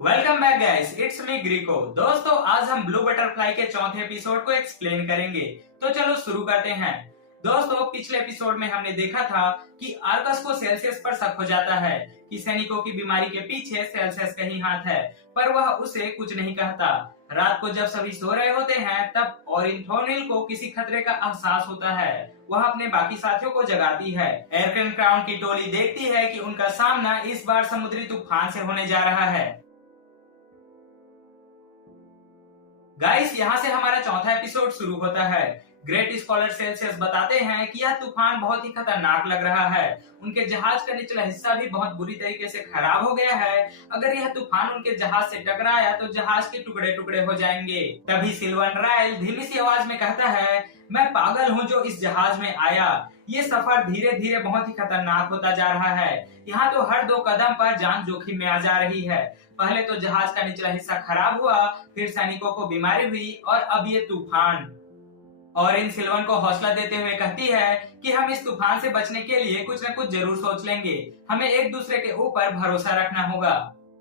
Welcome back guys, it's me Greco. दोस्तों, आज हम ब्लू बटरफ्लाई के चौथे एपिसोड को एक्सप्लेन करेंगे। तो चलो शुरू करते हैं। दोस्तों, पिछले एपिसोड में हमने देखा था कि आर्कस को सेल्सियस पर शक हो जाता है कि सैनिकों की बीमारी के पीछे सेल्सियस का ही हाथ है, पर वह उसे कुछ नहीं कहता। रात को जब सभी सो रहे होते हैं, तब ओरिनथोनिल को किसी खतरे का एहसास होता है। वह अपने बाकी साथियों को जगाती है। एरकन क्राउन की टोली देखती है कि उनका सामना इस बार समुद्री तूफान से होने जा रहा है। गाइस, यहाँ से हमारा चौथा एपिसोड शुरू होता है। ग्रेट स्कॉलर सेल्सियस बताते हैं कि यह तूफान बहुत ही खतरनाक लग रहा है। उनके जहाज का निचला हिस्सा भी बहुत बुरी तरीके से खराब हो गया है। अगर यह तूफान उनके जहाज से टकराया तो जहाज के टुकड़े टुकड़े हो जाएंगे। तभी सिल्वन रायल धीमी सी आवाज में कहता है, मैं पागल हूँ जो इस जहाज में आया। ये सफर धीरे धीरे बहुत ही खतरनाक होता जा रहा है। यहाँ तो हर 2 कदम पर जान जोखिम में आ जा रही है। पहले तो जहाज का निचला हिस्सा खराब हुआ, फिर सैनिकों को बीमारी हुई और अब ये तूफान। और इन सिल्वन को हौसला देते हुए कहती है कि हम इस तूफान से बचने के लिए कुछ न कुछ जरूर सोच लेंगे। हमें एक दूसरे के ऊपर भरोसा रखना होगा।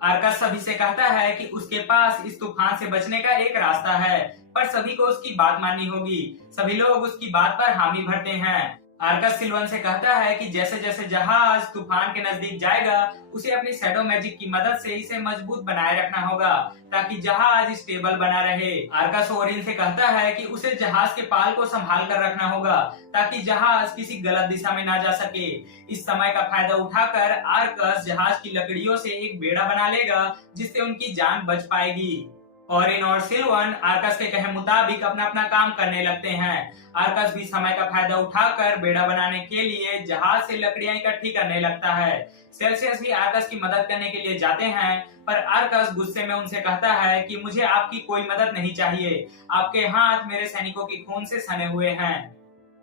आर्कस सभी से कहता है कि उसके पास इस तूफान से बचने का एक रास्ता है, पर सभी को उसकी बात माननी होगी। सभी लोग उसकी बात पर हामी भरते हैं। आर्कस सिल्वन से कहता है कि जैसे जैसे जहाज तूफान के नजदीक जाएगा, उसे अपनी शैडो मैजिक की मदद से इसे मजबूत बनाए रखना होगा ताकि जहाज स्टेबल बना रहे। आर्कस ओरिन से कहता है कि उसे जहाज के पाल को संभाल कर रखना होगा ताकि जहाज किसी गलत दिशा में ना जा सके। इस समय का फायदा उठाकर आर्कस जहाज की लकड़ियों से एक बेड़ा बना लेगा जिससे उनकी जान बच पाएगी। ओरिन और सिल्वन आर्कस के कहे मुताबिक अपना अपना काम करने लगते हैं। आर्कस भी समय का फायदा उठाकर बेड़ा बनाने के लिए जहाज से लकड़ियां इकट्ठी करने लगता है। सेल्सियस भी आर्कस की मदद करने के लिए जाते हैं, पर आर्कस गुस्से में उनसे कहता है कि मुझे आपकी कोई मदद नहीं चाहिए। आपके हाथ मेरे सैनिकों के खून से सने हुए हैं।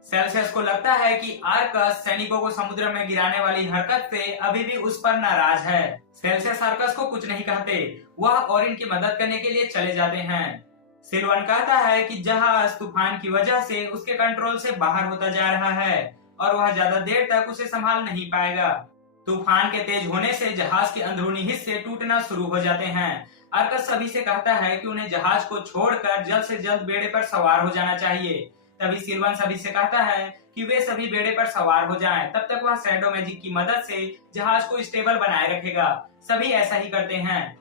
सेल्सियस को लगता है कि आर्कस सैनिकों को समुद्र में गिराने वाली हरकत से अभी भी उस पर नाराज है। सेल्सियस आर्कस को कुछ नहीं कहते, वह ओरिन की मदद करने के लिए चले जाते हैं। सिल्वन कहता है कि जहाज तूफान की वजह से उसके कंट्रोल से बाहर होता जा रहा है और वह ज्यादा देर तक उसे संभाल नहीं पाएगा। तूफान के तेज होने से जहाज के अंदरूनी हिस्से टूटना शुरू हो जाते हैं। आर्कस सभी से कहता है कि उन्हें जहाज को छोड़कर जल्द से जल्द बेड़े पर सवार हो जाना चाहिए। तभी सिल्वन सभी से कहता है कि वे सभी बेड़े पर सवार हो जाएं। तब तक वह शैडो मैजिक की मदद से जहाज को स्टेबल बनाए रखेगा। सभी ऐसा ही करते हैं।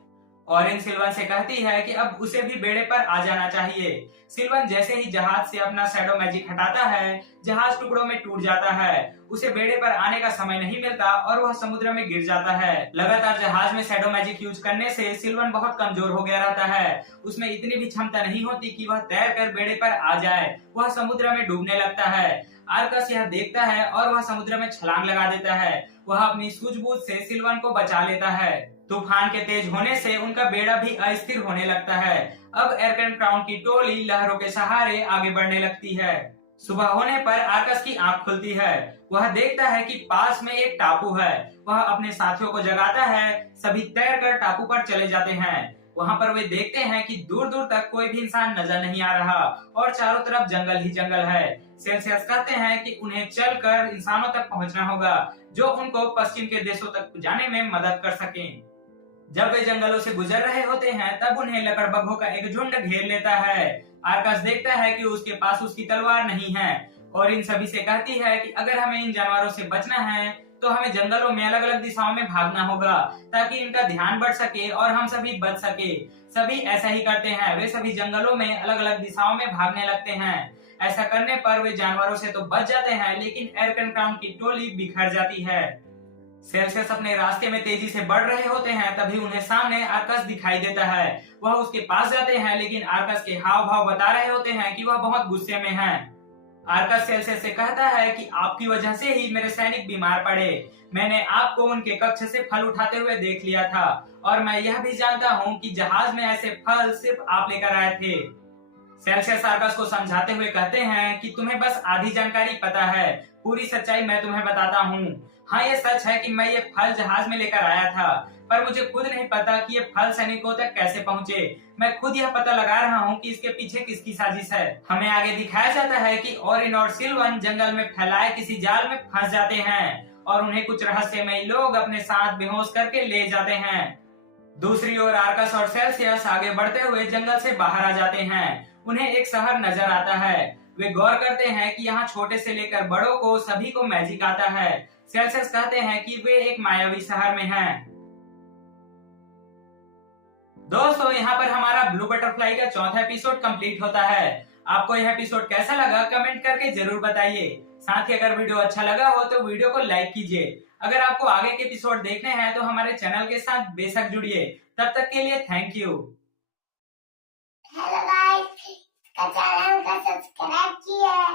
ओरिन सिल्वन से कहती है कि अब उसे भी बेड़े पर आ जाना चाहिए। सिल्वन जैसे ही जहाज से अपना शैडो मैजिक हटाता है, जहाज टुकड़ों में टूट जाता है। उसे बेड़े पर आने का समय नहीं मिलता और वह समुद्र में गिर जाता है। लगातार जहाज में शैडो मैजिक यूज करने से सिल्वन बहुत कमजोर हो गया रहता है। उसमें इतनी भी क्षमता नहीं होती कि वह तैरकर बेड़े पर आ जाए। वह समुद्र में डूबने लगता है। आर्कस यह देखता है और वह समुद्र में छलांग लगा देता है। वह अपनी सूझबूझ से सिल्वन को बचा लेता है। तूफान के तेज होने से उनका बेड़ा भी अस्थिर होने लगता है। अब एरकन क्राउन की टोली लहरों के सहारे आगे बढ़ने लगती है। सुबह होने पर आर्कस की आंख खुलती है। वह देखता है कि पास में एक टापू है। वह अपने साथियों को जगाता है। सभी तैरकर टापू पर चले जाते हैं। वहां पर वे देखते हैं कि दूर दूर तक कोई भी इंसान नजर नहीं आ रहा और चारों तरफ जंगल ही जंगल है। सेल्सियस कहते हैं कि उन्हें चलकर इंसानों तक पहुंचना होगा जो उनको पश्चिम के देशों तक जाने में मदद कर सकें। जब वे जंगलों से गुजर रहे होते हैं, तब उन्हें लकड़बग्घों का एक झुंड घेर लेता है। आर्कस देखता है कि उसके पास उसकी तलवार नहीं है और इन सभी से कहती है कि अगर हमें इन जानवरों से बचना है तो हमें जंगलों में अलग अलग दिशाओं में भागना होगा ताकि इनका ध्यान बढ़ सके और हम सभी बच सके। सभी ऐसा ही करते हैं। वे सभी जंगलों में अलग अलग दिशाओं में भागने लगते हैं। ऐसा करने पर वे जानवरों से तो बच जाते हैं, लेकिन एरकन क्राउन की टोली बिखर जाती है। सेल्सियस अपने रास्ते में तेजी से बढ़ रहे होते हैं, तभी उन्हें सामने आर्कस दिखाई देता है। वह उसके पास जाते हैं, लेकिन आर्कस के हाव भाव बता रहे होते हैं कि वह बहुत गुस्से में है। आर्कस सेल्सियस से कहता है कि आपकी वजह से ही मेरे सैनिक बीमार पड़े। मैंने आपको उनके कक्ष से फल उठाते हुए देख लिया था और मैं यह भी जानता हूँ कि जहाज में ऐसे फल सिर्फ आप लेकर आए थे। सेल्सियस आर्कस को समझाते हुए कहते हैं कि तुम्हें बस आधी जानकारी पता है, पूरी सच्चाई मैं तुम्हें बताता हूँ। हाँ, ये सच है कि मैं ये फल जहाज में लेकर आया था, पर मुझे खुद नहीं पता कि ये फल सैनिकों तक कैसे पहुँचे। मैं खुद यह पता लगा रहा हूँ कि इसके पीछे किसकी साजिश है। हमें आगे दिखाया जाता है कि ओरिन और सिल्वन जंगल में फैलाए किसी जाल में फंस जाते हैं और उन्हें कुछ रहस्यमयी लोग अपने साथ बेहोश करके ले जाते हैं। दूसरी ओर आर्कस और सेल्सियस आगे बढ़ते हुए जंगल से बाहर आ जाते हैं। उन्हें एक शहर नजर आता है। वे गौर करते हैं कि यहाँ छोटे से लेकर बड़ों को सभी को मैजिक आता है। सेल्सियस कहते हैं कि वे एक मायावी शहर में हैं। दोस्तों, यहाँ पर हमारा ब्लू बटरफ्लाई का चौथा एपिसोड कंप्लीट होता है। आपको यह एपिसोड कैसा लगा कमेंट करके जरूर बताइए। साथ ही अगर वीडियो अच्छा लगा हो तो वीडियो को लाइक कीजिए। अगर आपको आगे के एपिसोड देखने हैं तो हमारे चैनल के साथ बेशक जुड़िए। तब तक के लिए थैंक यू। हेलो गाइस, इसका चैनल का सब्सक्राइब किया है।